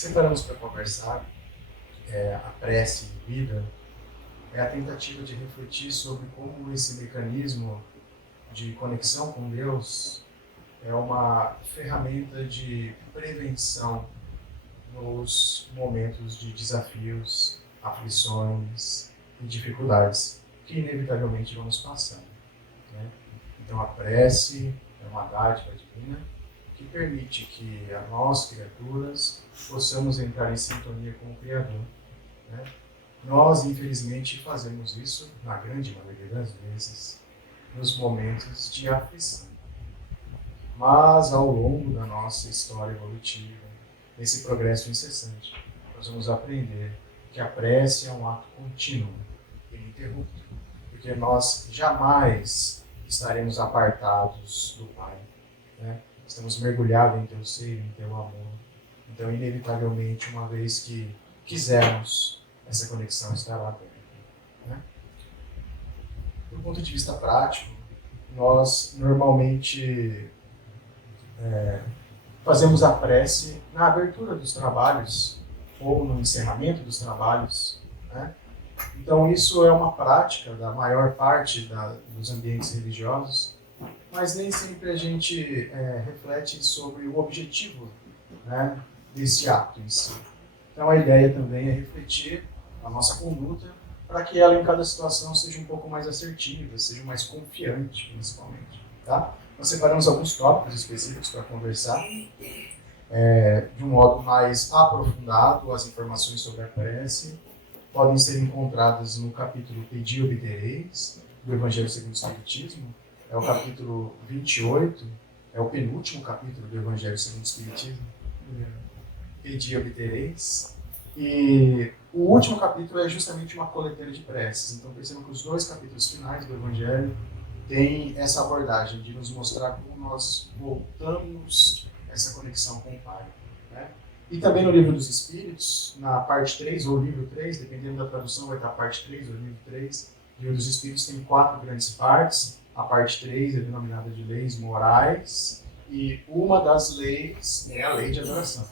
separamos para conversar, a prece e vida, é a tentativa de refletir sobre como esse mecanismo de conexão com Deus é uma ferramenta de prevenção nos momentos de desafios, aflições e dificuldades que inevitavelmente vamos passando, né? Então a prece é uma dádiva divina que permite que nós, criaturas, possamos entrar em sintonia com o Criador, né? Nós, infelizmente, fazemos isso, na grande maioria das vezes, nos momentos de aflição. Mas, ao longo da nossa história evolutiva, nesse progresso incessante, nós vamos aprender que a prece é um ato contínuo, ininterrupto, porque nós jamais estaremos apartados do Pai, né? Estamos mergulhados em Teu ser, em Teu amor. Então, inevitavelmente, uma vez que quisermos, essa conexão estará aberta, né? Do ponto de vista prático, nós normalmente fazemos a prece na abertura dos trabalhos ou no encerramento dos trabalhos, né? Então, isso é uma prática da maior parte dos ambientes religiosos, mas nem sempre a gente reflete sobre o objetivo, né, desse ato em si. Então, a ideia também é refletir a nossa conduta para que ela, em cada situação, seja um pouco mais assertiva, seja mais confiante, principalmente. Tá? Nós separamos alguns tópicos específicos para conversar, de um modo mais aprofundado. As informações sobre a prece podem ser encontradas no capítulo Pedi e Obtereis, do Evangelho segundo o Espiritismo. É o capítulo 28, é o penúltimo capítulo do Evangelho segundo o Espiritismo. Pedi e Obtereis. E o último capítulo é justamente uma coleteira de preces. Então percebam que os dois capítulos finais do Evangelho têm essa abordagem de nos mostrar como nós voltamos essa conexão com o Pai, né? E também no Livro dos Espíritos, na parte 3 ou livro 3, dependendo da tradução vai estar a parte 3 ou livro 3. O Livro dos Espíritos tem 4 grandes partes. A parte 3 é denominada de leis morais, e uma das leis é a lei de adoração.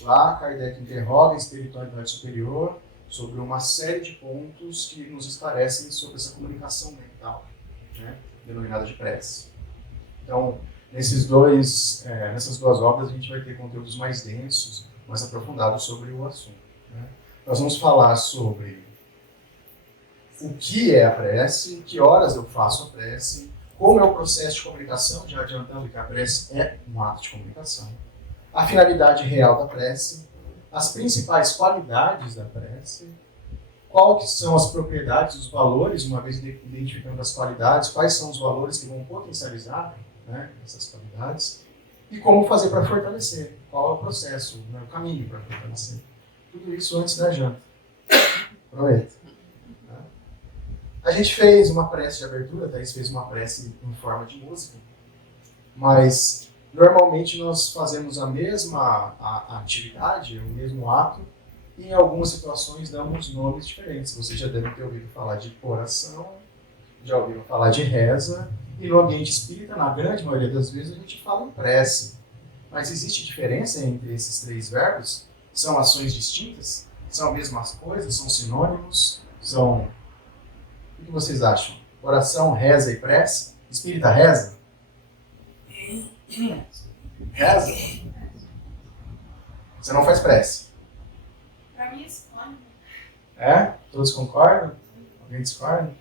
Lá, Kardec interroga a espiritualidade superior sobre uma série de pontos que nos esclarecem sobre essa comunicação mental, né, denominada de prece. Então, nessas duas obras, a gente vai ter conteúdos mais densos, mais aprofundados sobre o assunto, né? Nós vamos falar sobre o que é a prece, que horas eu faço a prece, como é o processo de comunicação, já adiantando que a prece é um ato de comunicação, a finalidade real da prece, as principais qualidades da prece, quais são as propriedades, os valores, uma vez identificando as qualidades, quais são os valores que vão potencializar, né, essas qualidades, e como fazer para fortalecer, qual é o processo, né, o caminho para fortalecer. Tudo isso antes da janta. Prometo. A gente fez uma prece de abertura, a Thaís fez uma prece em forma de música, mas normalmente nós fazemos a mesma atividade, o mesmo ato, e em algumas situações damos nomes diferentes. Vocês já devem ter ouvido falar de oração, já ouviram falar de reza, e no ambiente espírita, na grande maioria das vezes, a gente fala em prece. Mas existe diferença entre esses 3 verbos? São ações distintas? São a mesma coisa? São sinônimos? São... O que vocês acham? Oração, reza e prece? Espírita reza? Reza? Você não faz prece? Pra mim, escolhe. É? Todos concordam? Alguém discorda?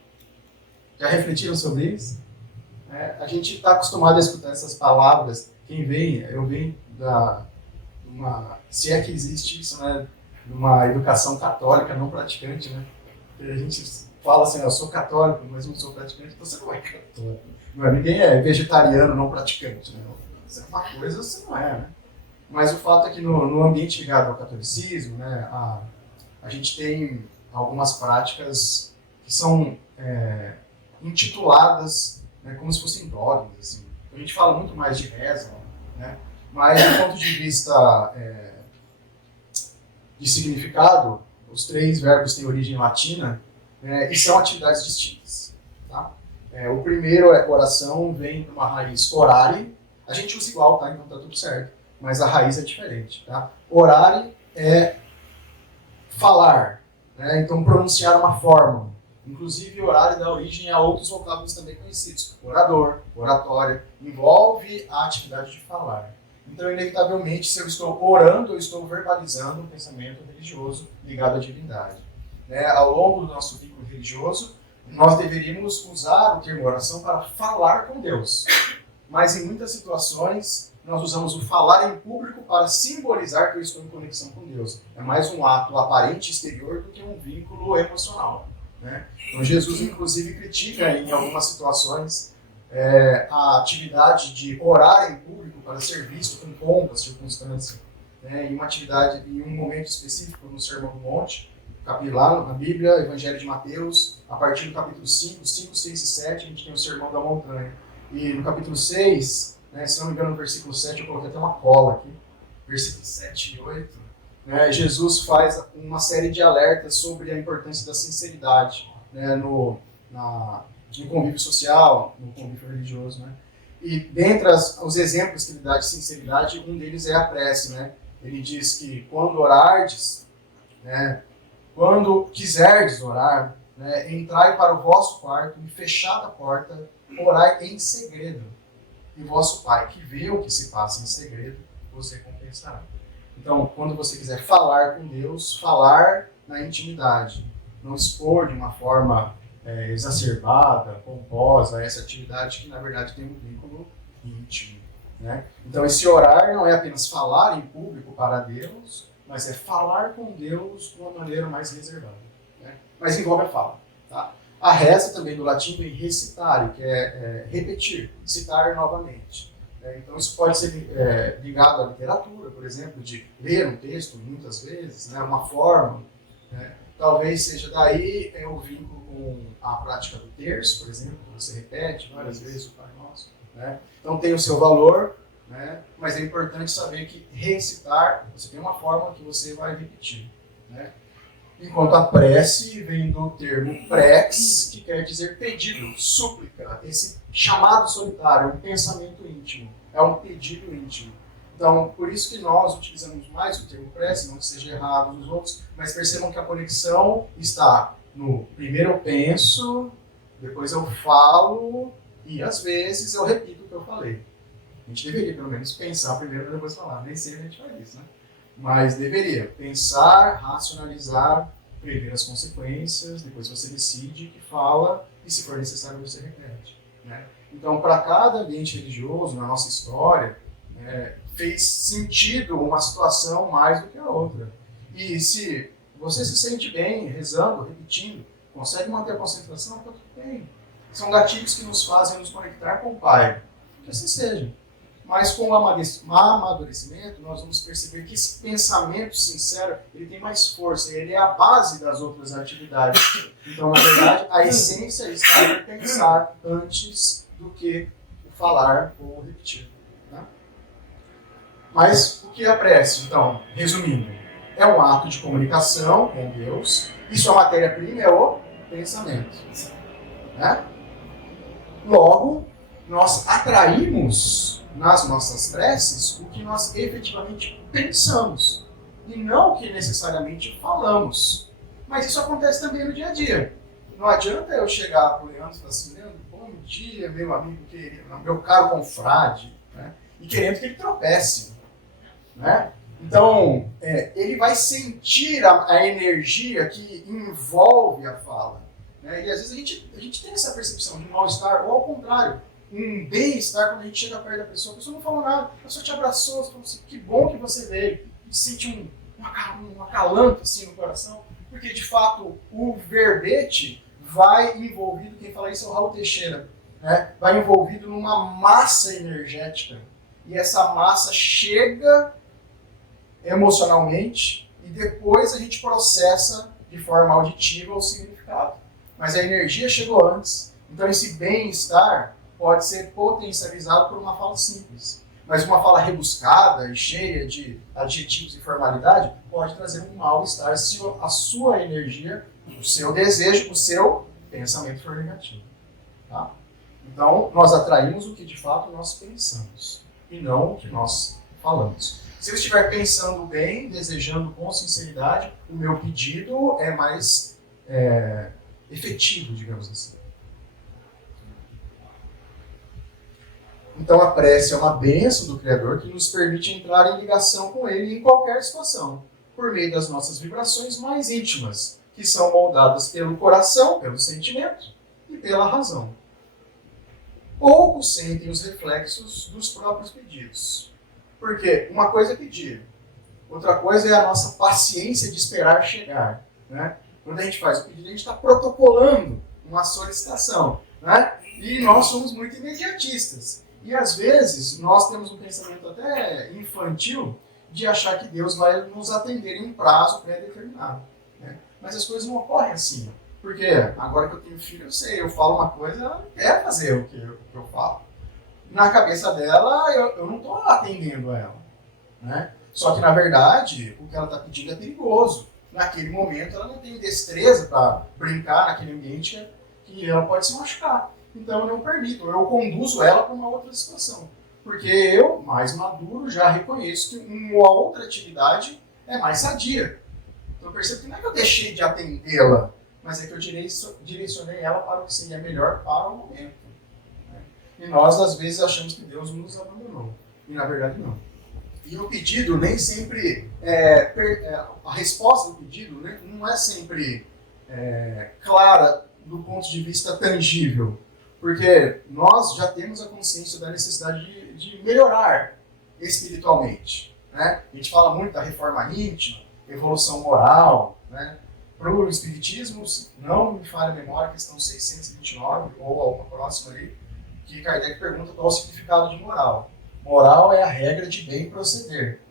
Já refletiram sobre isso? A gente está acostumado a escutar essas palavras. Quem vem, eu venho se é que existe isso, né? Numa educação católica não praticante, né? A gente fala assim, eu sou católico, mas não sou praticante, então você não é católico. Ninguém é vegetariano não praticante, né? Você é uma coisa, você não é, né? Mas o fato é que no ambiente ligado ao catolicismo, né, a gente tem algumas práticas que são intituladas, né, como se fossem dogmas, assim. A gente fala muito mais de reza, né? Mas do ponto de vista de significado, os 3 verbos têm origem latina, e são atividades distintas. Tá? O primeiro é oração, vem de uma raiz orare. A gente usa igual, tá? Então tá tudo certo. Mas a raiz é diferente. Tá? Orare é falar, né? Então pronunciar uma fórmula. Inclusive, orar dá origem a outros vocábulos também conhecidos. Orador, oratória, envolve a atividade de falar. Então, inevitavelmente, se eu estou orando, eu estou verbalizando um pensamento religioso ligado à divindade. Né? Ao longo do nosso vínculo religioso, nós deveríamos usar o termo oração para falar com Deus. Mas, em muitas situações, nós usamos o falar em público para simbolizar que eu estou em conexão com Deus. É mais um ato aparente exterior do que um vínculo emocional. Né? Então, Jesus, inclusive, critica em algumas situações a atividade de orar em público para ser visto com pompa, circunstância. Né? Em uma atividade, em um momento específico, no Sermão do Monte, lá na Bíblia, Evangelho de Mateus, a partir do capítulo 5, 6 e 7, a gente tem o Sermão da Montanha. E no capítulo 6, né, se não me engano, no versículo 7, eu coloquei até uma cola aqui, versículo 7 e 8, né, Jesus faz uma série de alertas sobre a importância da sinceridade, né, no convívio social, no convívio religioso. Né? E dentre os exemplos que ele dá de sinceridade, um deles é a prece. Né? Ele diz que quando orardes, né, quando quiserdes orar, né, entrai para o vosso quarto e fechada a porta, orai em segredo. E vosso Pai, que vê o que se passa em segredo, vos recompensará. Então, quando você quiser falar com Deus, falar na intimidade. Não expor de uma forma exacerbada, pomposa, essa atividade que, na verdade, tem um vínculo íntimo. Né? Então, esse orar não é apenas falar em público para Deus, mas é falar com Deus de uma maneira mais reservada. Né? Mas envolve a fala. Tá? A reza também do latim vem recitare, que é repetir, citar novamente. Então isso pode ser ligado à literatura, por exemplo, de ler um texto muitas vezes, né, uma forma. Né? Talvez seja daí o vínculo com a prática do terço, por exemplo, que você repete várias vezes o Pai Nosso. Né? Então tem o seu valor, né? Mas é importante saber que recitar, você tem uma forma que você vai repetir. Né? Enquanto a prece vem do termo prex, que quer dizer pedido, súplica. Esse chamado solitário é um pensamento íntimo, é um pedido íntimo. Então, por isso que nós utilizamos mais o termo prece, não que seja errado nos outros, mas percebam que a conexão está no primeiro eu penso, depois eu falo e às vezes eu repito o que eu falei. A gente deveria pelo menos pensar primeiro e depois falar, nem sempre a gente faz isso, né? Mas deveria pensar, racionalizar, prever as consequências, depois você decide que fala e, se for necessário, você repete. Né? Então, para cada ambiente religioso, na nossa história, fez sentido uma situação mais do que a outra. E se você se sente bem rezando, repetindo, consegue manter a concentração, está tudo bem. São gatilhos que nos fazem nos conectar com o Pai. Que assim seja. Mas com o amadurecimento, nós vamos perceber que esse pensamento sincero, ele tem mais força, ele é a base das outras atividades. Então, na verdade, a essência está em pensar antes do que o falar ou repetir. Né? Mas o que é a prece? Então, resumindo, é um ato de comunicação com Deus, e sua matéria-prima é o pensamento. Né? Logo, nós atraímos nas nossas preces o que nós efetivamente pensamos e não o que necessariamente falamos. Mas isso acontece também no dia a dia. Não adianta eu chegar para o Leandro e falar assim: Leandro, bom dia, meu amigo querido, meu caro confrade, né? E querendo que ele tropece. Né? Então, ele vai sentir a energia que envolve a fala. Né? E às vezes a gente tem essa percepção de mal-estar, ou ao contrário, um bem-estar quando a gente chega perto da pessoa. A pessoa não falou nada, a pessoa te abraçou, falou assim: que bom que você veio. E sente um acalanto assim no coração, porque de fato o verbete vai envolvido, quem fala isso é o Raul Teixeira, né? Vai envolvido numa massa energética. E essa massa chega emocionalmente e depois a gente processa de forma auditiva o significado. Mas a energia chegou antes, então esse bem-estar pode ser potencializado por uma fala simples. Mas uma fala rebuscada e cheia de adjetivos e formalidade pode trazer um mal-estar se a sua energia, o seu desejo, o seu pensamento for negativo. Tá? Então, nós atraímos o que de fato nós pensamos e não o que nós falamos. Se eu estiver pensando bem, desejando com sinceridade, o meu pedido é mais efetivo, digamos assim. Então a prece é uma bênção do Criador que nos permite entrar em ligação com Ele em qualquer situação, por meio das nossas vibrações mais íntimas, que são moldadas pelo coração, pelo sentimento e pela razão. Poucos sentem os reflexos dos próprios pedidos. Porque uma coisa é pedir, outra coisa é a nossa paciência de esperar chegar. Né? Quando a gente faz o pedido, a gente está protocolando uma solicitação. Né? E nós somos muito imediatistas. E às vezes nós temos um pensamento até infantil de achar que Deus vai nos atender em um prazo pré-determinado. Né? Mas as coisas não ocorrem assim. Porque agora que eu tenho filho, eu sei, eu falo uma coisa, ela não quer fazer o que eu falo. Na cabeça dela, eu não estou atendendo ela. Né? Só que, na verdade, o que ela está pedindo é perigoso. Naquele momento, ela não tem destreza para brincar naquele ambiente que ela pode se machucar. Então, eu não permito, eu conduzo ela para uma outra situação. Porque eu, mais maduro, já reconheço que uma outra atividade é mais sadia. Então, eu percebo que não é que eu deixei de atendê-la, mas é que eu direcionei ela para o que seria melhor para o momento. Né? E nós, às vezes, achamos que Deus nos abandonou. E, na verdade, não. E o pedido nem sempre... a resposta do pedido, né, não é sempre clara do ponto de vista tangível. Porque nós já temos a consciência da necessidade de melhorar espiritualmente. Né? A gente fala muito da reforma íntima, evolução moral. Né? Para o Espiritismo, não me falha a memória, questão 629, ou alguma próxima ali, que Kardec pergunta qual é o significado de moral. Moral é a regra de bem proceder,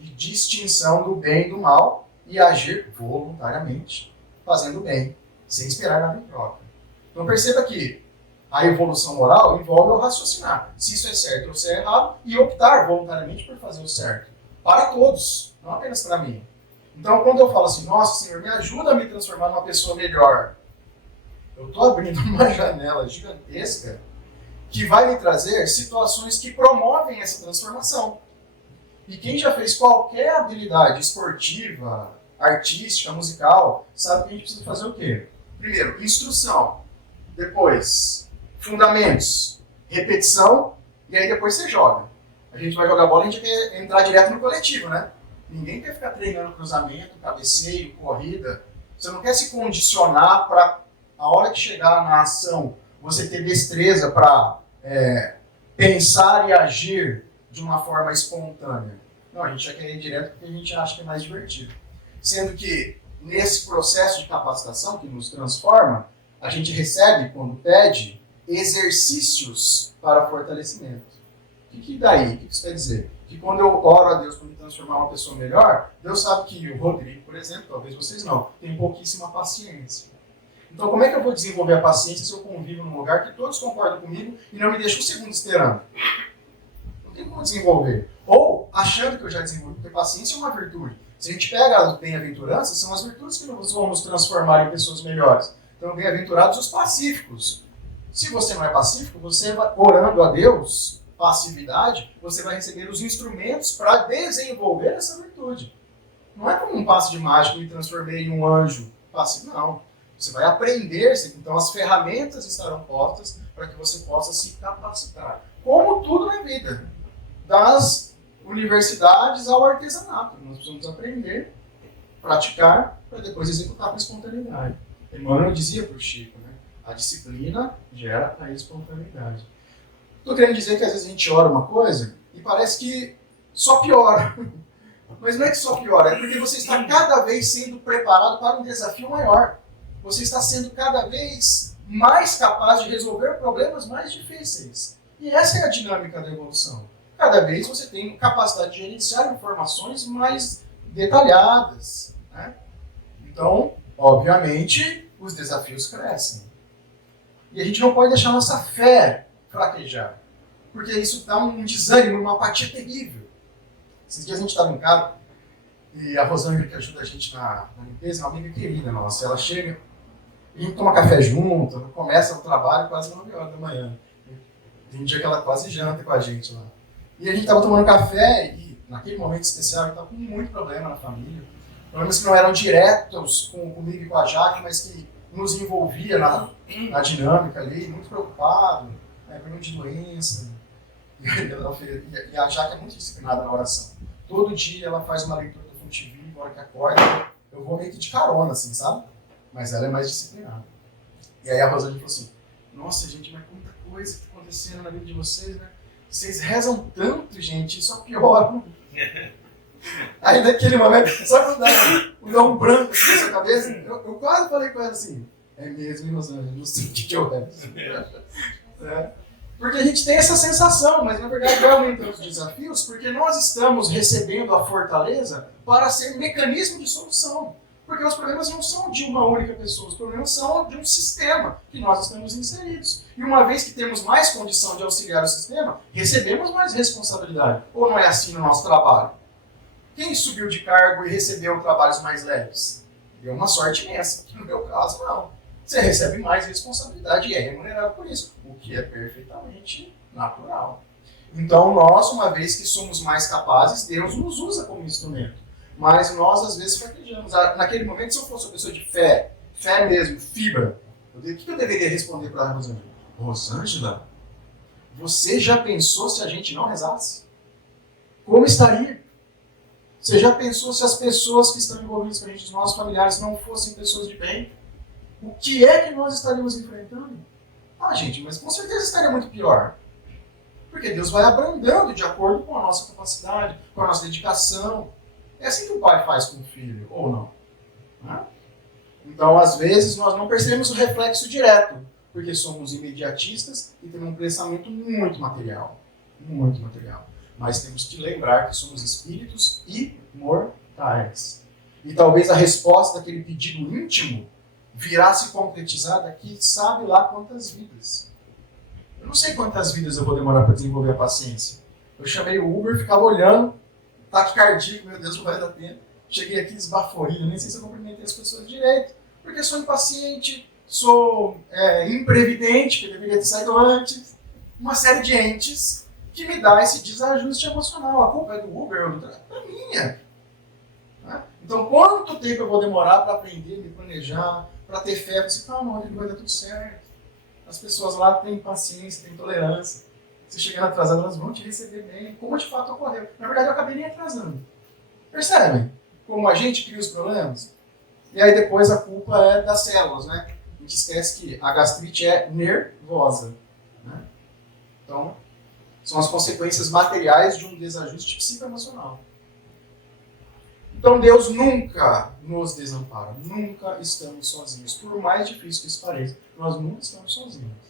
de distinção do bem e do mal, e agir voluntariamente, fazendo bem, sem esperar nada em troca. Então perceba que a evolução moral envolve eu raciocinar se isso é certo ou se é errado, e optar voluntariamente por fazer o certo. Para todos, não apenas para mim. Então, quando eu falo assim, nossa, Senhor, me ajuda a me transformar numa pessoa melhor, eu estou abrindo uma janela gigantesca que vai me trazer situações que promovem essa transformação. E quem já fez qualquer habilidade esportiva, artística, musical, sabe que a gente precisa fazer o quê? Primeiro, instrução. Depois, fundamentos. Repetição. E aí depois você joga. A gente vai jogar bola e a gente quer entrar direto no coletivo, né? Ninguém quer ficar treinando cruzamento, cabeceio, corrida. Você não quer se condicionar para, a hora que chegar na ação, você ter destreza para pensar e agir de uma forma espontânea. Não, a gente já quer ir direto porque a gente acha que é mais divertido. Sendo que, nesse processo de capacitação que nos transforma, a gente recebe, quando pede, exercícios para fortalecimento. O que daí? O que isso quer dizer? Que quando eu oro a Deus para me transformar uma pessoa melhor, Deus sabe que o Rodrigo, por exemplo, talvez vocês não, tem pouquíssima paciência. Então como é que eu vou desenvolver a paciência se eu convivo num lugar que todos concordam comigo e não me deixam um segundo esperando? Não tem como desenvolver. Ou achando que eu já desenvolvi, porque paciência é uma virtude. Se a gente pega as bem-aventuranças, são as virtudes que vão nos transformar em pessoas melhores. Então, bem-aventurados os pacíficos. Se você não é pacífico, você vai orando a Deus, passividade, você vai receber os instrumentos para desenvolver essa virtude. Não é como um passe de mágica e me transformei em um anjo passivo, não. Você vai aprender, então as ferramentas estarão postas para que você possa se capacitar. Como tudo na vida. Das universidades ao artesanato. Nós precisamos aprender, praticar, para depois executar com espontaneidade. Emmanuel dizia para o Chico, né? A disciplina gera a espontaneidade. Estou querendo dizer que às vezes a gente ora uma coisa e parece que só piora. Mas não é que só piora, é porque você está cada vez sendo preparado para um desafio maior. Você está sendo cada vez mais capaz de resolver problemas mais difíceis. E essa é a dinâmica da evolução. Cada vez você tem capacidade de gerenciar informações mais detalhadas. Né? Então, obviamente, os desafios crescem. E a gente não pode deixar nossa fé fraquejar. Porque isso dá um desânimo, uma apatia terrível. Esses dias a gente estava em casa e a Rosângela, que ajuda a gente na limpeza, é uma amiga querida nossa. Ela chega, a gente toma café junto, começa o trabalho quase 9 horas da manhã. Tem um dia que ela quase janta com a gente lá. E a gente estava tomando café e naquele momento especial, ele estava com muito problema na família. Problemas que não eram diretos comigo e com a Jaque, mas que nos envolvia na dinâmica ali, muito preocupado, né, problema de doença. E a Jaque é muito disciplinada na oração. Todo dia ela faz uma leitura do Fonte Viva, na hora que acorda, eu vou meio que de carona, assim, sabe? Mas ela é mais disciplinada. E aí a Rosane falou assim, nossa, gente, mas quanta coisa que está acontecendo na vida de vocês, né? Vocês rezam tanto, gente, só piora. Aí naquele momento, só quando dá um branco assim na sua cabeça, eu quase falei com ela assim, é mesmo, hein, Rosane, não sei o que eu rezo. Porque a gente tem essa sensação, mas na verdade vai aumentando os desafios, porque nós estamos recebendo a fortaleza para ser mecanismo de solução. Porque os problemas não são de uma única pessoa, os problemas são de um sistema que nós estamos inseridos. E uma vez que temos mais condição de auxiliar o sistema, recebemos mais responsabilidade. Ou não é assim no nosso trabalho? Quem subiu de cargo e recebeu trabalhos mais leves? Deu uma sorte imensa. No meu caso, não. Você recebe mais responsabilidade e é remunerado por isso, o que é perfeitamente natural. Então, nós, uma vez que somos mais capazes, Deus nos usa como instrumento. Mas nós, às vezes, fraquejamos. Naquele momento, se eu fosse uma pessoa de fé mesmo, fibra, o que eu deveria responder para a Rosângela? Rosângela, você já pensou se a gente não rezasse? Como estaria? Você já pensou se as pessoas que estão envolvidas com a gente, os nossos familiares, não fossem pessoas de bem? O que é que nós estaríamos enfrentando? Ah, gente, mas com certeza estaria muito pior. Porque Deus vai abrandando de acordo com a nossa capacidade, com a nossa dedicação. É assim que o pai faz com o filho, ou não? Então, às vezes, nós não percebemos o reflexo direto, porque somos imediatistas e temos um pensamento muito material. Muito material. Mas temos que lembrar que somos espíritos imortais. E talvez a resposta daquele pedido íntimo virá se concretizar daqui, sabe lá quantas vidas. Eu não sei quantas vidas eu vou demorar para desenvolver a paciência. Eu chamei o Uber, ficava olhando, taquicardíaco, meu Deus, não vai dar tempo. Cheguei aqui esbaforido, nem sei se eu cumprimentei as pessoas direito, porque sou impaciente, sou imprevidente, que eu deveria ter saído antes. Uma série de entes que me dá esse desajuste emocional. A culpa é do Uber, é minha. Então, quanto tempo eu vou demorar para aprender, me planejar, para ter fé? Você calma, ele vai dar tudo certo. As pessoas lá têm paciência, têm tolerância. Você chegando atrasado, elas vão te receber bem, como de fato ocorreu. Na verdade, eu acabei nem atrasando. Percebem? Como a gente cria os problemas? E aí depois a culpa é das células, né? A gente esquece que a gastrite é nervosa. Né? Então, são as consequências materiais de um desajuste psicoemocional. Então Deus nunca nos desampara, nunca estamos sozinhos. Por mais difícil que isso pareça, nós nunca estamos sozinhos.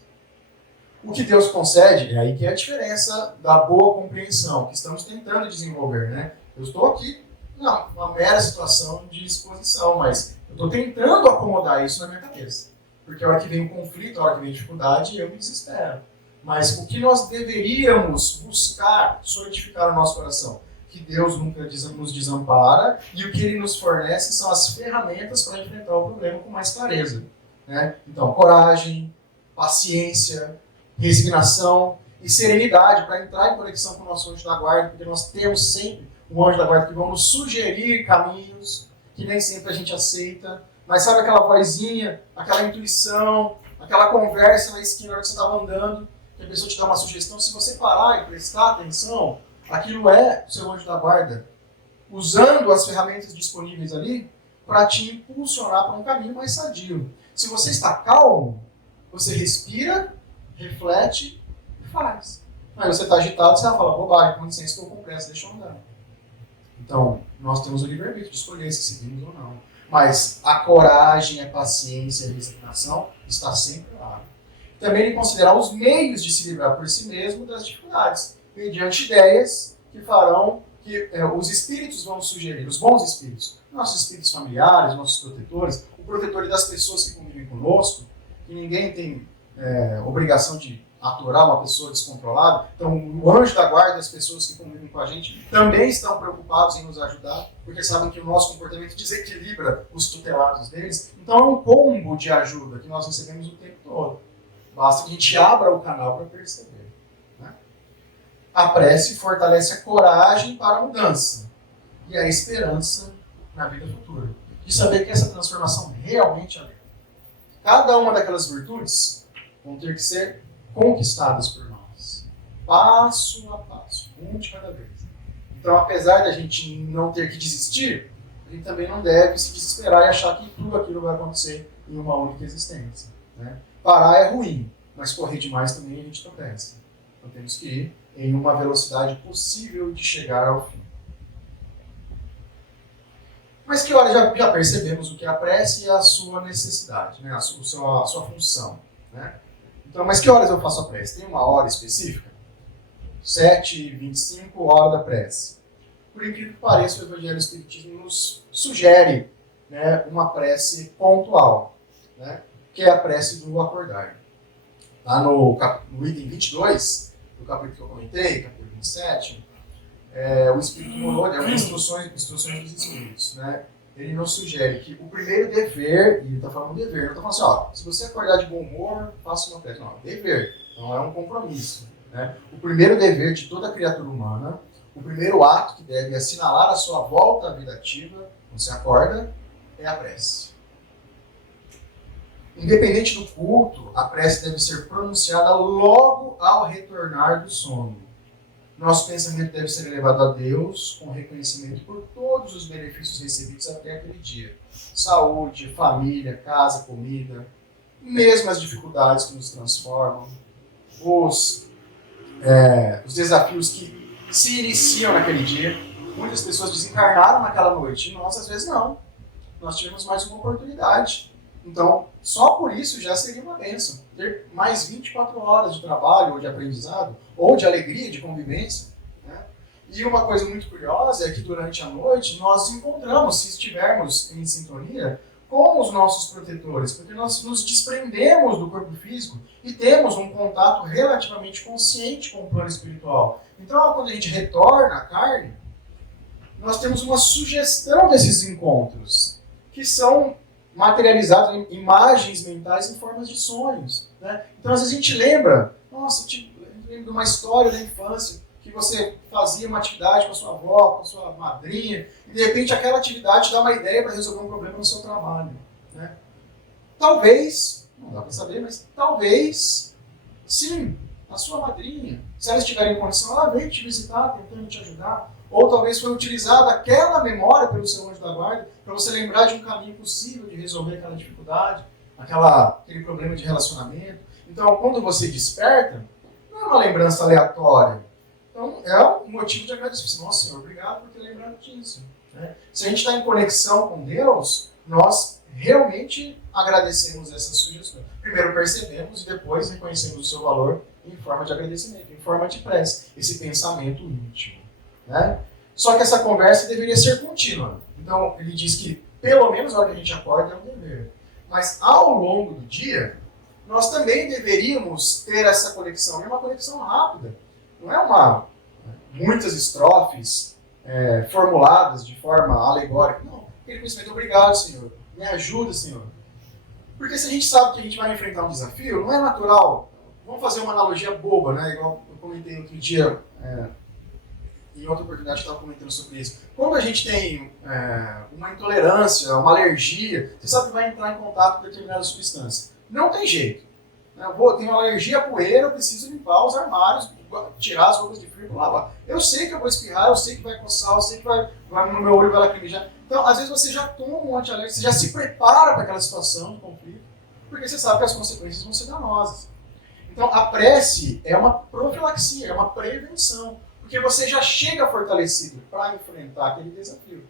O que Deus concede, é aí que é a diferença da boa compreensão, que estamos tentando desenvolver. Né? Eu estou aqui, não, uma mera situação de exposição, mas eu estou tentando acomodar isso na minha cabeça. Porque a hora que vem o conflito, a hora que vem a dificuldade, eu me desespero. Mas o que nós deveríamos buscar solidificar no nosso coração? Que Deus nunca nos desampara e o que Ele nos fornece são as ferramentas para enfrentar o problema com mais clareza. Né? Então, coragem, paciência, resignação e serenidade para entrar em conexão com o nosso anjo da guarda, porque nós temos sempre um anjo da guarda que vão nos sugerir caminhos que nem sempre a gente aceita. Mas sabe aquela vozinha, aquela intuição, aquela conversa na esquina na hora que você estava andando, que a pessoa te dá uma sugestão, se você parar e prestar atenção, aquilo é o seu anjo da guarda, usando as ferramentas disponíveis ali para te impulsionar para um caminho mais sadio. Se você está calmo, você respira, reflete e faz. Mas você está agitado, você vai falar, bobagem, com licença, estou com pressa, deixa eu andar. Então, nós temos o livre-arbítrio de escolher se seguimos ou não. Mas a coragem, a paciência, a resignação está sempre lá. Também ele considerar os meios de se livrar por si mesmo das dificuldades, mediante ideias que farão que os espíritos vão sugerir, os bons espíritos, nossos espíritos familiares, nossos protetores, o protetor das pessoas que convivem conosco, que ninguém tem obrigação de aturar uma pessoa descontrolada. Então, o anjo da guarda, as pessoas que convivem com a gente, também estão preocupados em nos ajudar, porque sabem que o nosso comportamento desequilibra os tutelados deles. Então, é um combo de ajuda que nós recebemos o tempo todo. Basta que a gente abra o canal para perceber. Né? A prece fortalece a coragem para a mudança e a esperança na vida futura. De saber que essa transformação realmente é. Cada uma daquelas virtudes vão ter que ser conquistadas por nós. Passo a passo, um de cada vez. Então, apesar da gente não ter que desistir, a gente também não deve se desesperar e achar que tudo aquilo vai acontecer em uma única existência. Né? Parar é ruim, mas correr demais também a gente tropeça. Então temos que ir em uma velocidade possível de chegar ao fim. Mas que hora já percebemos o que é a prece e a sua necessidade, né? a sua função. Né? Então, mas que horas eu faço a prece? Tem uma hora específica? 7h25, hora da prece. Por incrível que pareça, o Evangelho do Espiritismo nos sugere, né, uma prece pontual, né, que é a prece do acordar. Lá no item 22, do capítulo que eu comentei, capítulo 27, o Espírito Monod, instruções dos Espíritos, né, ele nos sugere que o primeiro dever, e ele está falando dever, não está falando assim, se você acordar de bom humor, faça uma prece. Não, dever, não é um compromisso. Né? O primeiro dever de toda criatura humana, o primeiro ato que deve assinalar a sua volta à vida ativa, quando você acorda, é a prece. Independente do culto, a prece deve ser pronunciada logo ao retornar do sono. Nosso pensamento deve ser elevado a Deus com reconhecimento por todos os benefícios recebidos até aquele dia. Saúde, família, casa, comida, mesmo as dificuldades que nos transformam, os desafios que se iniciam naquele dia. Muitas pessoas desencarnaram naquela noite, e nós, às vezes, não. Nós tivemos mais uma oportunidade. Então, só por isso já seria uma bênção. Ter mais 24 horas de trabalho, ou de aprendizado, ou de alegria, de convivência. Né? E uma coisa muito curiosa é que durante a noite nós encontramos, se estivermos em sintonia, com os nossos protetores, porque nós nos desprendemos do corpo físico e temos um contato relativamente consciente com o plano espiritual. Então, quando a gente retorna à carne, nós temos uma sugestão desses encontros, que são materializados em imagens mentais em formas de sonhos. Né? Então, às vezes a gente lembra, nossa, eu lembro de uma história da infância, que você fazia uma atividade com a sua avó, com a sua madrinha, e de repente aquela atividade te dá uma ideia para resolver um problema no seu trabalho. Né? Talvez, não dá para saber, mas talvez, sim, a sua madrinha, se ela estiver em condição, ela veio te visitar, tentando te ajudar. Ou talvez foi utilizada aquela memória pelo seu anjo da guarda para você lembrar de um caminho possível de resolver aquela dificuldade, aquele problema de relacionamento. Então, quando você desperta, não é uma lembrança aleatória. Então, é um motivo de agradecer. Nossa, Senhor, obrigado por ter lembrado disso. Né? Se a gente está em conexão com Deus, nós realmente agradecemos essas sugestões. Primeiro percebemos e depois reconhecemos o seu valor em forma de agradecimento, em forma de prece, esse pensamento íntimo. Né? Só que essa conversa deveria ser contínua. Então, ele diz que, pelo menos a hora que a gente acorda é um dever. Mas, ao longo do dia, nós também deveríamos ter essa conexão. É uma conexão rápida. Não é muitas estrofes formuladas de forma alegórica. Não. Aquele conhecimento, obrigado, Senhor. Me ajuda, Senhor. Porque se a gente sabe que a gente vai enfrentar um desafio, não é natural. Vamos fazer uma analogia boba, né? Igual eu comentei outro dia, em outra oportunidade eu estava comentando sobre isso. Quando a gente tem uma intolerância, uma alergia, você sabe que vai entrar em contato com determinada substância. Não tem jeito. Eu tenho alergia à poeira, eu preciso limpar os armários, tirar as roupas de frio, blá. Eu sei que eu vou espirrar, eu sei que vai coçar, eu sei que vai no meu olho vai lacrimejar. Então, às vezes você já toma um antialérgico, você já se prepara para aquela situação de conflito, porque você sabe que as consequências vão ser danosas. Então, a prece é uma profilaxia, é uma prevenção, porque você já chega fortalecido para enfrentar aquele desafio.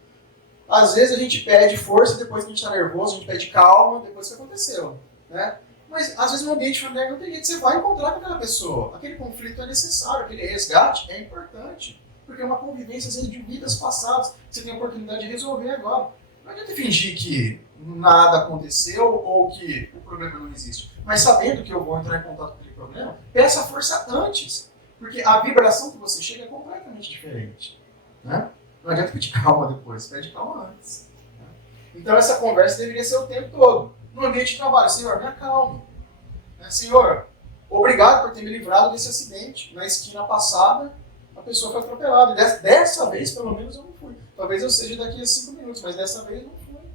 Às vezes a gente pede força depois que a gente está nervoso, a gente pede calma depois que aconteceu. Né? Mas às vezes no ambiente familiar não tem jeito, você vai encontrar com aquela pessoa. Aquele conflito é necessário, aquele resgate é importante. Porque é uma convivência, às vezes, de vidas passadas, que você tem a oportunidade de resolver agora. Não adianta fingir que nada aconteceu ou que o problema não existe. Mas sabendo que eu vou entrar em contato com aquele problema, peça força antes. Porque a vibração que você chega é completamente diferente. Né? Não adianta pedir calma depois, pede calma antes. Né? Então essa conversa deveria ser o tempo todo. No ambiente de trabalho, Senhor, me acalme. Senhor, obrigado por ter me livrado desse acidente. Na esquina passada, a pessoa foi atropelada. E dessa vez, pelo menos, eu não fui. Talvez eu seja daqui a 5 minutos, mas dessa vez eu não fui.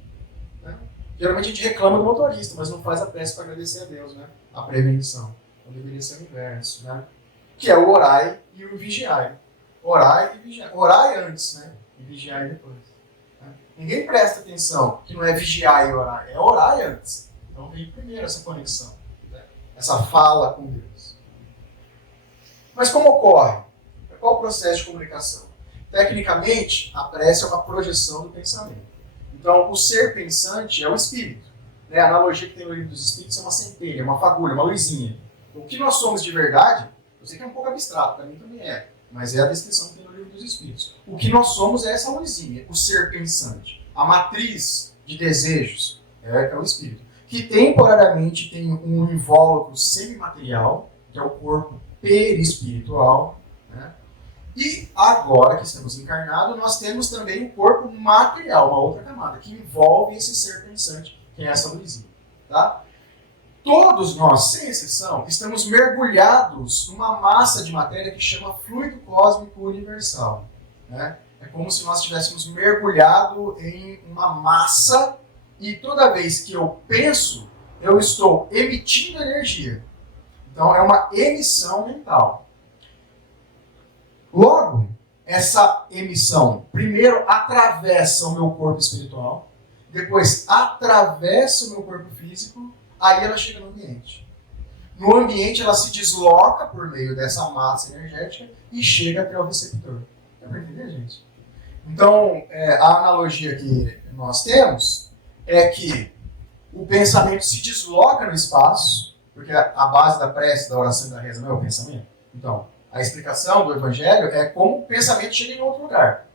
Né? Geralmente a gente reclama do motorista, mas não faz a prece para agradecer a Deus, né? A prevenção. Então deveria ser o inverso, né? Que é o orai e o vigiai. Orai e vigiai. Orai antes, né? E vigiai depois. Né? Ninguém presta atenção que não é vigiar e orar, é orar antes. Então vem primeiro essa conexão, né? Essa fala com Deus. Mas como ocorre? Qual o processo de comunicação? Tecnicamente, a prece é uma projeção do pensamento. Então, o ser pensante é o espírito. Né? A analogia que tem no livro dos espíritos é uma centelha, uma fagulha, uma luzinha. Então, o que nós somos de verdade, eu sei que é um pouco abstrato, para mim também é, mas é a descrição que tem no livro dos espíritos. O que nós somos é essa luzinha, o ser pensante. A matriz de desejos é o espírito. Que temporariamente tem um invólucro semimaterial, que é o corpo perispiritual, né? E agora que estamos encarnados, nós temos também o corpo material, uma outra camada, que envolve esse ser pensante, que é essa luzinha. Tá? Todos nós, sem exceção, estamos mergulhados numa massa de matéria que chama fluido cósmico universal. Né? É como se nós estivéssemos mergulhados em uma massa e toda vez que eu penso, eu estou emitindo energia. Então é uma emissão mental. Logo, essa emissão primeiro atravessa o meu corpo espiritual, depois atravessa o meu corpo físico, aí ela chega no ambiente. No ambiente ela se desloca por meio dessa massa energética e chega até o receptor. Dá para entender, gente? Então, a analogia que nós temos é que o pensamento se desloca no espaço, porque a base da prece, da oração e da reza não é o pensamento. Então, a explicação do Evangelho é como o pensamento chega em outro lugar.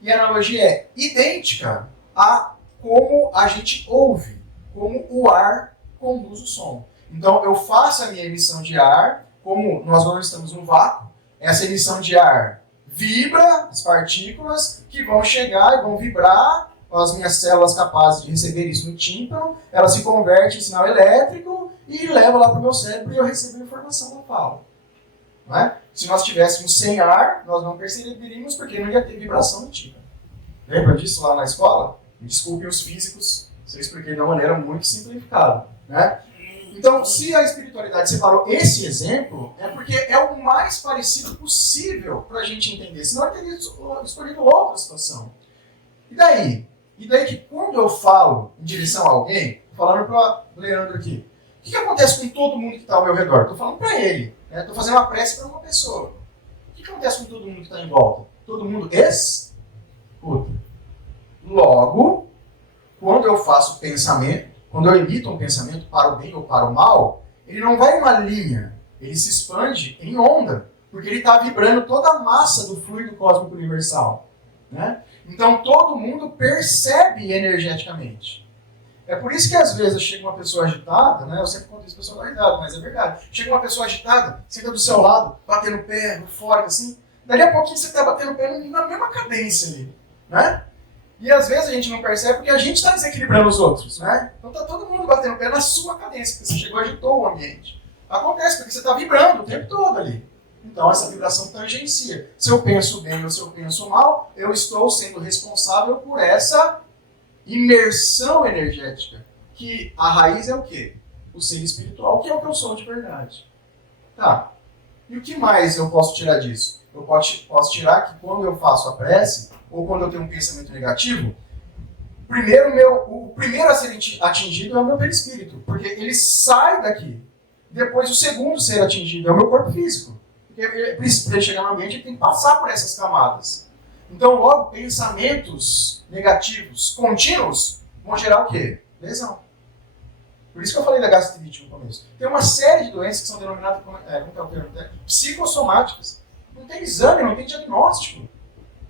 E a analogia é idêntica a como a gente ouve, como o ar conduz o som. Então, eu faço a minha emissão de ar, como nós não estamos no vácuo, essa emissão de ar vibra as partículas que vão chegar e vão vibrar, as minhas células capazes de receber isso no tímpano, ela se converte em sinal elétrico e leva lá para o meu cérebro e eu recebo a informação que eu falo. Não é? Se nós estivéssemos sem ar, nós não perceberíamos porque não ia ter vibração no tímpano. Lembra disso lá na escola? Me desculpem os físicos, se eu expliquei de uma maneira muito simplificada. Né? Então, se a espiritualidade separou esse exemplo, é porque é o mais parecido possível para a gente entender. Senão eu teria escolhido outra situação. E daí? E daí que quando eu falo em direção a alguém, falando para o Leandro aqui, o que acontece com todo mundo que está ao meu redor? Estou falando para ele. Estou fazendo uma prece para uma pessoa. O que acontece com todo mundo que está em volta? Todo mundo escuta. Logo, quando eu faço pensamento, quando eu emito um pensamento para o bem ou para o mal, ele não vai em uma linha, ele se expande em onda, porque ele está vibrando toda a massa do fluido cósmico universal. Né? Então todo mundo percebe energeticamente. É por isso que às vezes chega uma pessoa agitada, né? Eu sempre conto isso, pessoa agitada, mas é verdade. Chega uma pessoa agitada, senta do seu lado, batendo o pé, no fora, assim. Dali a pouquinho você está batendo o pé na mesma cadência ali. Né? E às vezes a gente não percebe porque a gente está desequilibrando os outros. Né? Então está todo mundo batendo o pé na sua cadência, porque você chegou e agitou o ambiente. Acontece porque você está vibrando o tempo todo ali. Então essa vibração tangencia. Se eu penso bem ou se eu penso mal, eu estou sendo responsável por essa imersão energética. Que a raiz é o quê? O ser espiritual, que é o que eu sou de verdade. Tá. E o que mais eu posso tirar disso? Eu posso tirar que quando eu faço a prece, ou quando eu tenho um pensamento negativo, o primeiro a ser atingido é o meu perispírito, porque ele sai daqui. Depois o segundo a ser atingido é o meu corpo físico. Porque para ele chegar no ambiente, ele tem que passar por essas camadas. Então, logo, pensamentos negativos contínuos vão gerar o quê? Lesão. Por isso que eu falei da gastrite no começo. Tem uma série de doenças que são denominadas psicossomáticas. Não tem exame, não tem diagnóstico.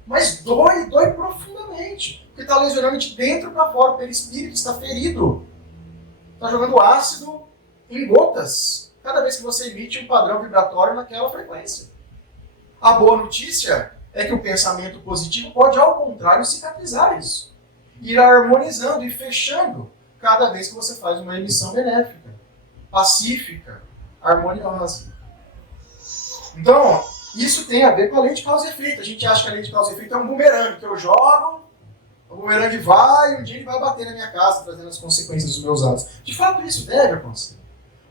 Mas dói profundamente. Porque está lesionando de dentro para fora. O perispírito está ferido. Está jogando ácido em gotas. Cada vez que você emite um padrão vibratório naquela frequência. A boa notícia é que o pensamento positivo pode, ao contrário, cicatrizar isso. Ir harmonizando e fechando cada vez que você faz uma emissão benéfica, pacífica, harmoniosa. Então, Isso tem a ver com a lei de causa e efeito. A gente acha que a lei de causa e efeito é um bumerangue, que eu jogo, o bumerangue vai e um dia ele vai bater na minha casa, trazendo as consequências dos meus atos. De fato, isso deve acontecer.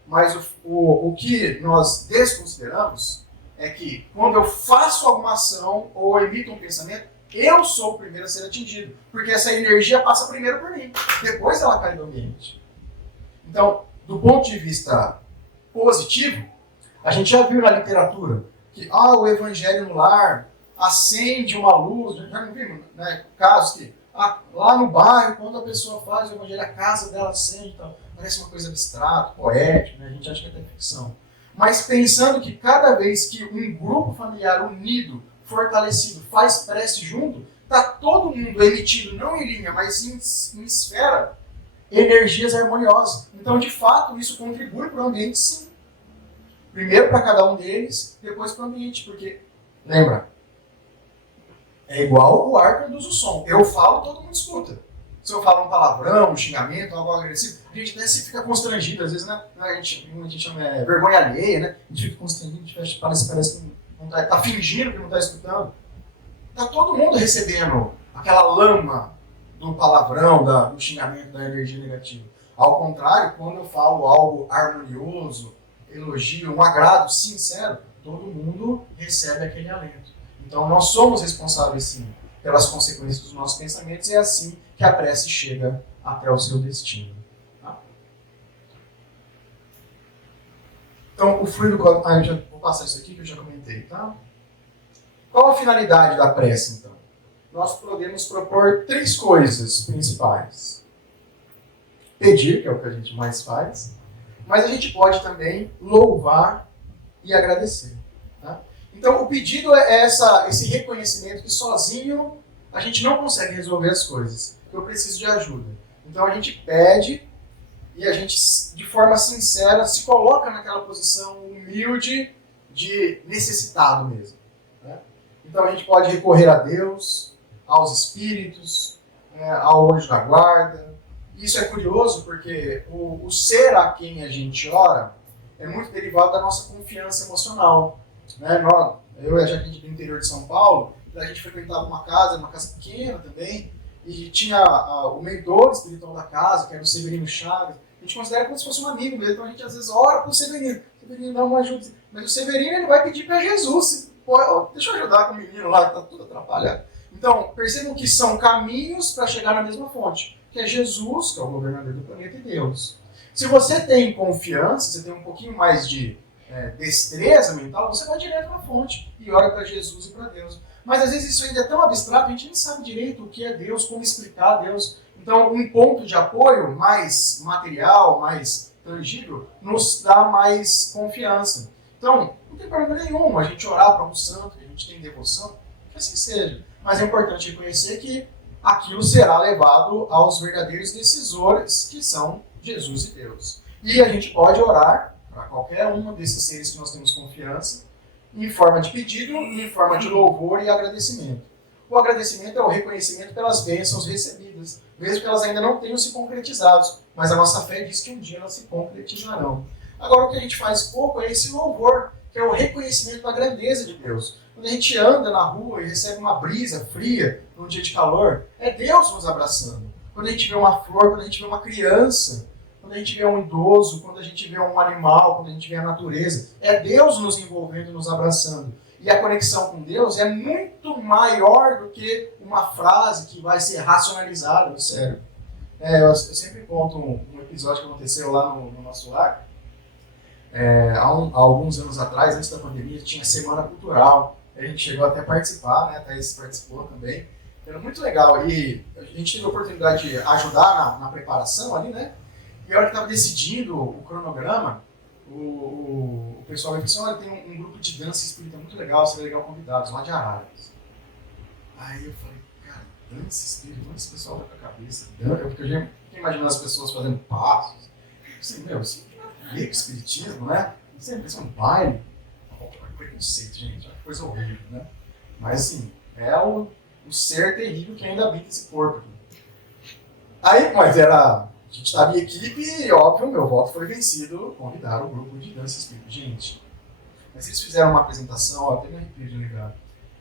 Mas o que nós desconsideramos é que quando eu faço alguma ação ou emito um pensamento, eu sou o primeiro a ser atingido. Porque essa energia passa primeiro por mim. Depois ela cai no ambiente. Então, do ponto de vista positivo, a gente já viu na literatura que o evangelho no lar acende uma luz. Já não vimos, né, casos que lá no bairro, quando a pessoa faz o evangelho, a casa dela acende e tal. Parece uma coisa abstrata, poética, né? A gente acha que é até ficção. Mas pensando que cada vez que um grupo familiar unido, fortalecido, faz prece junto, está todo mundo emitindo, não em linha, mas em esfera, energias harmoniosas. Então, de fato, isso contribui para o ambiente, sim. Primeiro para cada um deles, depois para o ambiente. Porque, lembra, é igual o ar conduz o som. Eu falo, todo mundo escuta. Se eu falo um palavrão, um xingamento, algo agressivo, a gente até se fica constrangido. Às vezes, né? A gente chama vergonha alheia, né? A gente fica constrangido, a gente parece que não tá fingindo que não está escutando. Está todo mundo recebendo aquela lama do palavrão, do xingamento, da energia negativa. Ao contrário, quando eu falo algo harmonioso, elogio, um agrado sincero, todo mundo recebe aquele alento. Então nós somos responsáveis, sim, pelas consequências dos nossos pensamentos, e é assim que a prece chega até o seu destino. Tá? Então, o fluido... eu já vou passar isso aqui que eu já comentei. Tá? Qual a finalidade da prece, então? Nós podemos propor 3 coisas principais. Pedir, que é o que a gente mais faz, mas a gente pode também louvar e agradecer. Tá? Então, o pedido é esse reconhecimento que sozinho a gente não consegue resolver as coisas. Eu preciso de ajuda. Então, a gente pede e a gente, de forma sincera, se coloca naquela posição humilde de necessitado mesmo. Né? Então, a gente pode recorrer a Deus, aos espíritos, ao anjo da guarda. Isso é curioso porque o ser a quem a gente ora é muito derivado da nossa confiança emocional. Né? Eu e a gente do interior de São Paulo, a gente frequentava uma casa pequena também, e tinha o mentor espiritual da casa, que era o Severino Chaves. A gente considera como se fosse um amigo mesmo, então a gente às vezes ora para o Severino. O Severino dá uma ajuda. Mas o Severino ele vai pedir para Jesus. Deixa eu ajudar com o menino lá, que está tudo atrapalhado. Então, percebam que são caminhos para chegar na mesma fonte, que é Jesus, que é o governador do planeta, e Deus. Se você tem confiança, você tem um pouquinho mais de destreza mental, você vai direto na fonte e ora para Jesus e para Deus. Mas às vezes isso ainda é tão abstrato, a gente nem sabe direito o que é Deus, como explicar Deus. Então, um ponto de apoio mais material, mais tangível, nos dá mais confiança. Então, não tem problema nenhum a gente orar para um santo, que a gente tem devoção, que assim seja. Mas é importante reconhecer que aquilo será levado aos verdadeiros decisores, que são Jesus e Deus. E a gente pode orar para qualquer um desses seres que nós temos confiança, em forma de pedido, em forma de louvor e agradecimento. O agradecimento é o reconhecimento pelas bênçãos recebidas, mesmo que elas ainda não tenham se concretizado, mas a nossa fé diz que um dia elas se concretizarão. Agora, o que a gente faz pouco é esse louvor, que é o reconhecimento da grandeza de Deus. Quando a gente anda na rua e recebe uma brisa fria num dia de calor, é Deus nos abraçando. Quando a gente vê uma flor, quando a gente vê uma criança, quando a gente vê um idoso, quando a gente vê um animal, quando a gente vê a natureza, é Deus nos envolvendo, nos abraçando. E a conexão com Deus é muito maior do que uma frase que vai ser racionalizada no cérebro. Eu sempre conto um episódio que aconteceu lá no nosso lar. Há alguns anos atrás, antes da pandemia, tinha Semana Cultural. A gente chegou até a participar, né? A Thaís participou também. Era muito legal. E a gente teve a oportunidade de ajudar na preparação ali, né? E a hora que estava decidindo o cronograma, o pessoal me disse, olha, tem um grupo de dança espírita muito legal, seria legal convidados, lá de Araras. Aí eu falei, cara, dança espírita, onde esse pessoal tá com a cabeça? Porque eu já fiquei imaginando as pessoas fazendo passos. Eu falei, isso não tem nada a ver com espiritismo, né? Isso é um baile. Preconceito, gente, é uma coisa horrível, né? Mas assim, é o ser terrível que ainda habita esse corpo. Aí, mas a gente estava em equipe e, óbvio, meu voto foi vencido, convidar o grupo de dança espírita. Gente, mas eles fizeram uma apresentação, até me arrepio de lembrar.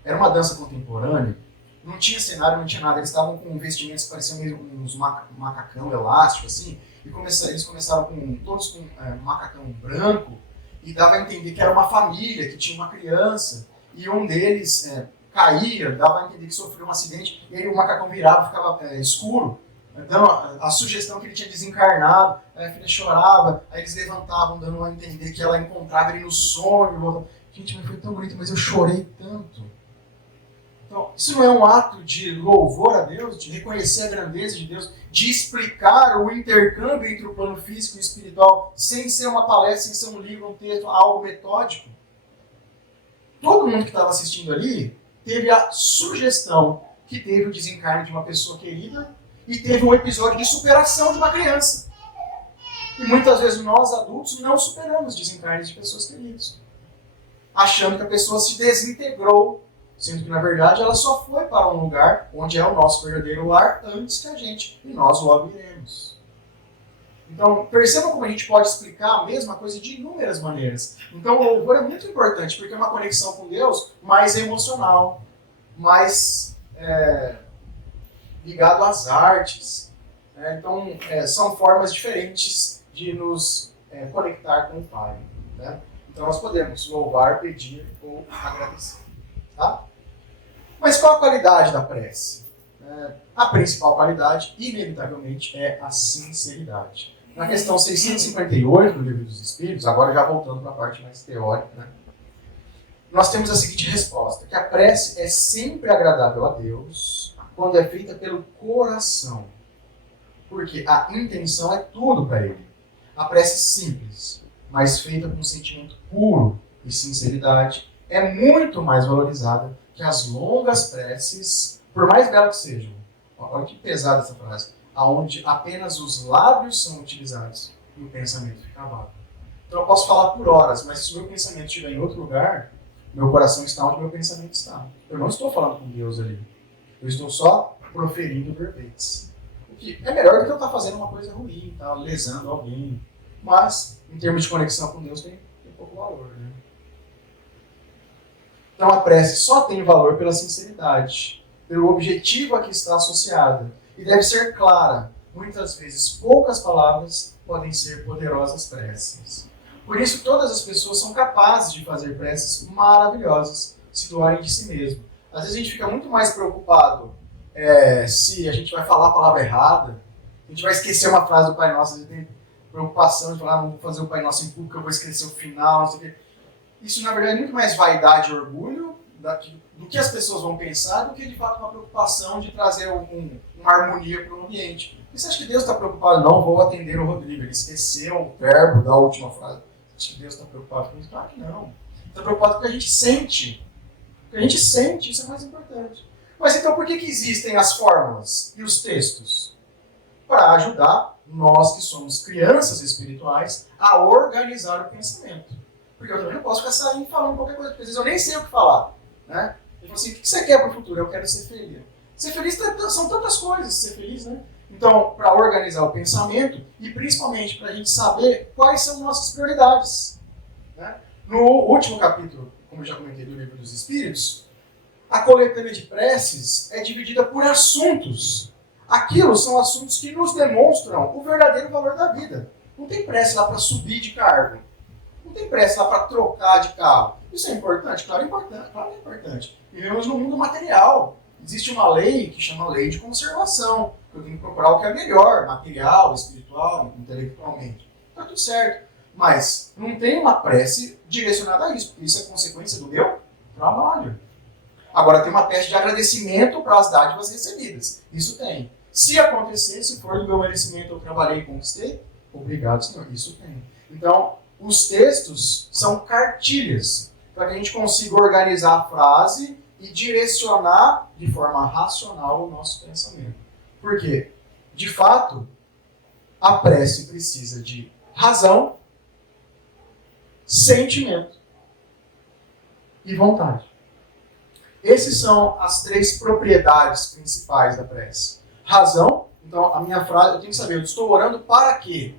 Era uma dança contemporânea, não tinha cenário, não tinha nada, eles estavam com vestimentos que pareciam meio uns macacão elástico, assim, e eles começaram todos com macacão branco, e dava a entender que era uma família, que tinha uma criança, e um deles caía, dava a entender que sofreu um acidente, e aí o macacão virava, ficava escuro. Então, a sugestão que ele tinha desencarnado, a filha chorava, aí eles levantavam, dando a entender que ela encontrava ele no sonho. Gente, mas foi tão bonito, mas eu chorei tanto. Então, isso não é um ato de louvor a Deus, de reconhecer a grandeza de Deus, de explicar o intercâmbio entre o plano físico e o espiritual, sem ser uma palestra, sem ser um livro, um texto, algo metódico. Todo mundo que estava assistindo ali teve a sugestão que teve o desencarne de uma pessoa querida e teve um episódio de superação de uma criança. E muitas vezes nós, adultos, não superamos desencarnes de pessoas queridas, achando que a pessoa se desintegrou, sendo que, na verdade, ela só foi para um lugar onde é o nosso verdadeiro lar antes que a gente, e nós logo iremos. Então, percebam como a gente pode explicar a mesma coisa de inúmeras maneiras. Então, o louvor é muito importante, porque é uma conexão com Deus mais emocional, mais ligado às artes. Então, são formas diferentes de nos conectar com o Pai. Né? Então, nós podemos louvar, pedir ou agradecer. Tá? Mas qual a qualidade da prece? A principal qualidade, inevitavelmente, é a sinceridade. Na questão 658 do Livro dos Espíritos, agora já voltando para a parte mais teórica, né? Nós temos a seguinte resposta, que a prece é sempre agradável a Deus quando é feita pelo coração. Porque a intenção é tudo para Ele. A prece simples, mas feita com um sentimento puro e sinceridade, é muito mais valorizada que as longas preces, por mais belas que sejam. Olha que pesada essa frase. Onde apenas os lábios são utilizados e o pensamento fica vago. Então eu posso falar por horas, mas se o meu pensamento estiver em outro lugar, meu coração está onde meu pensamento está. Eu não estou falando com Deus ali. Eu estou só proferindo verbetes. O que é melhor do que eu estar fazendo uma coisa ruim, tá? Lesando alguém. Mas, em termos de conexão com Deus, tem pouco valor. Né? Então a prece só tem valor pela sinceridade, pelo objetivo a que está associada. E deve ser clara. Muitas vezes, poucas palavras podem ser poderosas preces. Por isso, todas as pessoas são capazes de fazer preces maravilhosas, se doarem de si mesmo. Às vezes a gente fica muito mais preocupado se a gente vai falar a palavra errada, a gente vai esquecer uma frase do Pai Nosso, a gente tem preocupação de falar, não vou fazer o Pai Nosso em público, eu vou esquecer o final, não sei o quê. Isso, na verdade, é muito mais vaidade e orgulho do que as pessoas vão pensar, do que, de fato, uma preocupação de trazer uma harmonia para o ambiente. E você acha que Deus está preocupado? Não, vou atender o Rodrigo. Ele esqueceu o verbo da última frase. Acho que Deus está preocupado com isso? Claro que não. Está preocupado com o que a gente sente. O que a gente sente, isso é mais importante. Mas então por que existem as fórmulas e os textos? Para ajudar nós que somos crianças espirituais a organizar o pensamento. Porque eu também não posso ficar saindo falando qualquer coisa, porque às vezes eu nem sei o que falar. Né? Ele falou assim, o que você quer para o futuro? Eu quero ser feliz. Ser feliz são tantas coisas, ser feliz, né? Então, para organizar o pensamento e principalmente para a gente saber quais são nossas prioridades. Né? No último capítulo, como eu já comentei do Livro dos Espíritos, a coletânea de preces é dividida por assuntos. Aquilo são assuntos que nos demonstram o verdadeiro valor da vida. Não tem prece lá para subir de cargo. Não tem prece lá para trocar de carro. Isso é importante? Claro, é importante. Vivemos num mundo material. Existe uma lei que chama lei de conservação. Eu tenho que procurar o que é melhor, material, espiritual, intelectualmente. Está tudo certo. Mas não tem uma prece direcionada a isso, porque isso é consequência do meu trabalho. Agora tem uma prece de agradecimento para as dádivas recebidas. Isso tem. Se acontecer, se for do meu merecimento, eu trabalhei e conquistei, obrigado, Senhor. Isso tem. Então, os textos são cartilhas para que a gente consiga organizar a frase e direcionar de forma racional o nosso pensamento. Por quê? De fato, a prece precisa de razão, sentimento e vontade. Essas são as três propriedades principais da prece. Razão, então a minha frase, eu tenho que saber, eu estou orando para quê?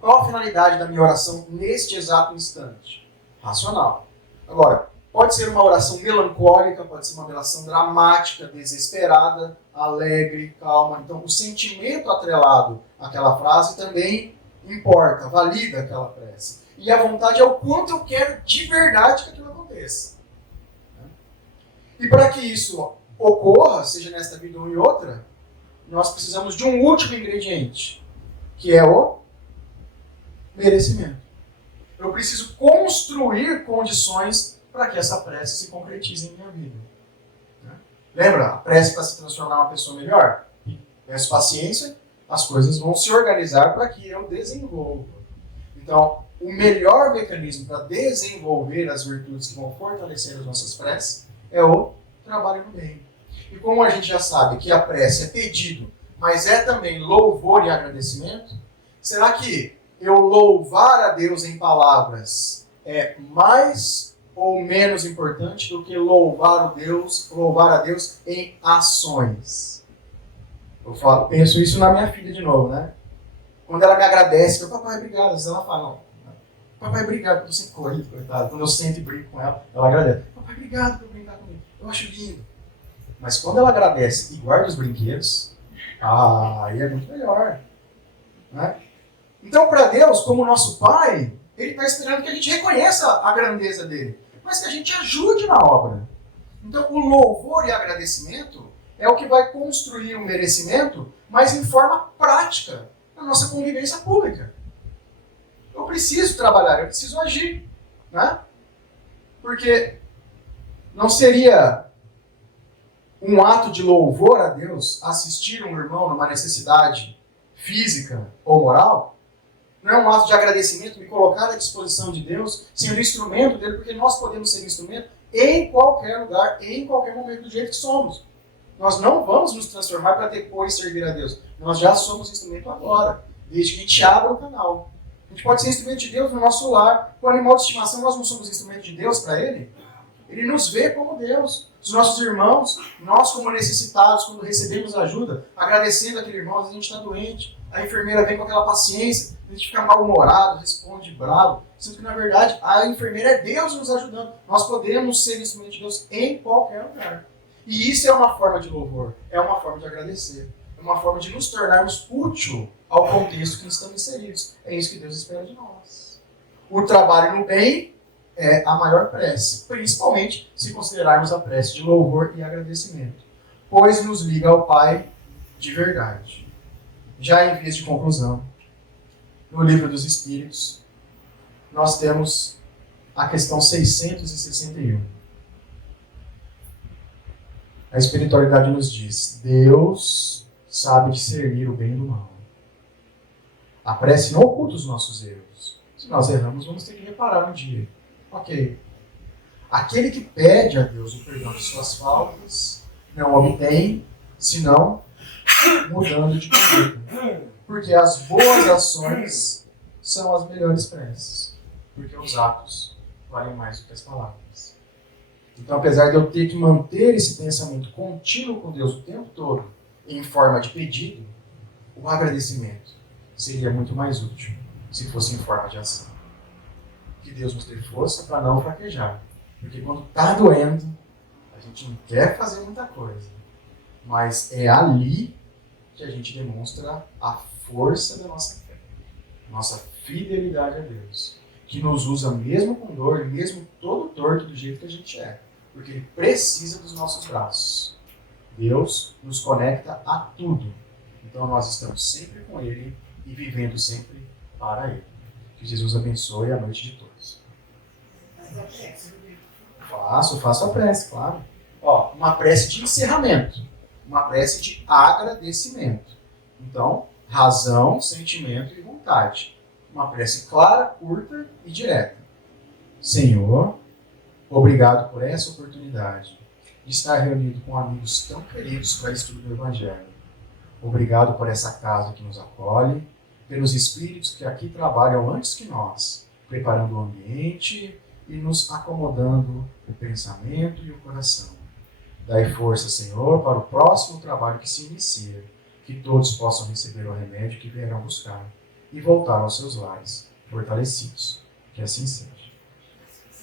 Qual a finalidade da minha oração neste exato instante? Racional. Agora, pode ser uma oração melancólica, pode ser uma oração dramática, desesperada, alegre, calma. Então, o sentimento atrelado àquela frase também importa, valida aquela prece. E a vontade é o quanto eu quero de verdade que aquilo aconteça. E para que isso ocorra, seja nesta vida ou em outra, nós precisamos de um último ingrediente, que é o merecimento. Eu preciso construir condições para que essa prece se concretize em minha vida. Lembra? A prece para se transformar em uma pessoa melhor? Peço paciência, as coisas vão se organizar para que eu desenvolva. Então, o melhor mecanismo para desenvolver as virtudes que vão fortalecer as nossas preces é o trabalho no bem. E como a gente já sabe que a prece é pedido, mas é também louvor e agradecimento, será que eu louvar a Deus em palavras é mais ou menos importante do que louvar a Deus em ações? Penso isso na minha filha de novo, né? Quando ela me agradece, eu, papai, obrigado. Às vezes ela fala, não, papai, obrigado por você correr, coitado. Quando eu sento e brinco com ela, ela agradece. Papai, obrigado por brincar comigo. Eu acho lindo. Mas quando ela agradece e guarda os brinquedos, aí é muito melhor. Né? Então, para Deus, como nosso Pai, Ele está esperando que a gente reconheça a grandeza dele, mas que a gente ajude na obra. Então, o louvor e agradecimento é o que vai construir o merecimento, mas em forma prática, na nossa convivência pública. Eu preciso trabalhar, eu preciso agir. Né? Porque não seria um ato de louvor a Deus assistir um irmão numa necessidade física ou moral? Não é um ato de agradecimento me colocar à disposição de Deus, sendo instrumento dele, porque nós podemos ser instrumento em qualquer lugar, em qualquer momento, do jeito que somos. Nós não vamos nos transformar para depois servir a Deus. Nós já somos instrumento agora, desde que a gente abra o canal. A gente pode ser instrumento de Deus no nosso lar. Com o animal de estimação, nós não somos instrumento de Deus para ele. Ele nos vê como Deus. Os nossos irmãos, nós como necessitados, quando recebemos ajuda, agradecendo aquele irmão, às vezes a gente está doente, a enfermeira vem com aquela paciência, a gente fica mal-humorado, responde bravo, sendo que na verdade a enfermeira é Deus nos ajudando. Nós podemos ser instrumento de Deus em qualquer lugar. E isso é uma forma de louvor, é uma forma de agradecer, é uma forma de nos tornarmos útil ao contexto que estamos inseridos. É isso que Deus espera de nós. O trabalho no bem é a maior prece, principalmente se considerarmos a prece de louvor e agradecimento, pois nos liga ao Pai de verdade. Já em vias de conclusão, no Livro dos Espíritos, nós temos a questão 661. A espiritualidade nos diz: Deus sabe discernir o bem do mal. A prece não oculta os nossos erros. Se nós erramos, vamos ter que reparar um dia. Ok. Aquele que pede a Deus o perdão de suas faltas não obtém, senão mudando de conduta. Porque as boas ações são as melhores preces. Porque os atos valem mais do que as palavras. Então, apesar de eu ter que manter esse pensamento contínuo com Deus o tempo todo, em forma de pedido, o agradecimento seria muito mais útil se fosse em forma de ação. Que Deus nos dê força para não fraquejar. Porque quando está doendo, a gente não quer fazer muita coisa. Mas é ali que a gente demonstra a força da nossa fé. Nossa fidelidade a Deus. Que nos usa mesmo com dor, mesmo todo torto do jeito que a gente é. Porque Ele precisa dos nossos braços. Deus nos conecta a tudo. Então nós estamos sempre com Ele e vivendo sempre para Ele. Que Jesus abençoe a noite de todos. Faço a prece, claro. Uma prece de encerramento. Uma prece de agradecimento. Então, razão, sentimento e vontade. Uma prece clara, curta e direta. Senhor, obrigado por essa oportunidade de estar reunido com amigos tão queridos para estudo do Evangelho. Obrigado por essa casa que nos acolhe, pelos espíritos que aqui trabalham antes que nós, preparando o ambiente e nos acomodando o pensamento e o coração. Dai força, Senhor, para o próximo trabalho que se inicia, que todos possam receber o remédio que vierão buscar e voltar aos seus lares, fortalecidos. Que assim seja.